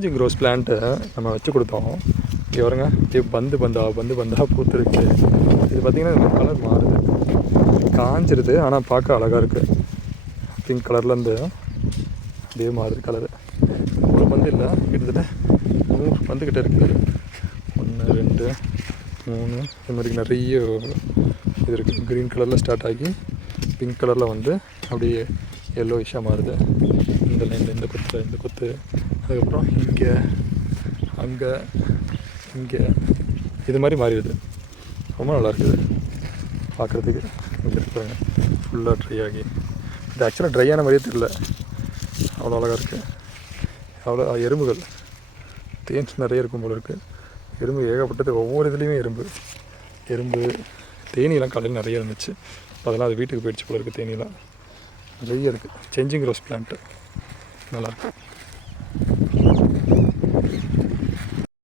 Changing rose plant நம்ம வச்சு கொடுத்தோம். இங்கே வருங்க, இப்படியே பந்து பந்தாக பூத்துருக்கு. இது பார்த்திங்கன்னா கலர் மாறுது, காஞ்சிருது, ஆனால் பார்க்க அழகாக இருக்குது. பிங்க் கலர்லேருந்து அப்படியே மாறுது கலரு. ஒரு பந்து இல்லை, கிட்டத்தட்ட 100 பந்துக்கிட்ட இருக்குது. 1 2 3 இது மாதிரி நிறைய இது இருக்குது. க்ரீன் கலரில் ஸ்டார்ட் ஆகி பிங்க் கலரில் வந்து அப்படியே எல்லோயிஷாக மாறுது. இந்த லைனில் இந்த கொத்து, அதுக்கப்புறம் இங்கே அங்கே இங்கே இது மாதிரி மாறிடுது. ரொம்ப நல்லா இருக்குது பார்க்குறதுக்கு. இங்கே இருப்பாங்க ஃபுல்லாக ட்ரை ஆகி, இது ஆக்சுவலாக ட்ரையான மாதிரியே தெரியல, அவ்வளோ அழகாக இருக்குது. அவ்வளோ எறும்புகள், தேன் நிறைய இருக்கும் போல இருக்குது. எறும்பு ஏகப்பட்டது, ஒவ்வொரு இதுலேயுமே எறும்பு தேனியெல்லாம் காலையில் நிறைய இருந்துச்சு. அதெல்லாம் அது வீட்டுக்கு போயிடுச்சு போல இருக்குது. தேனியெல்லாம் நிறைய இருக்குது. சேஞ்சிங் ரோஸ் பிளான்ட்டு நல்லாயிருக்கு.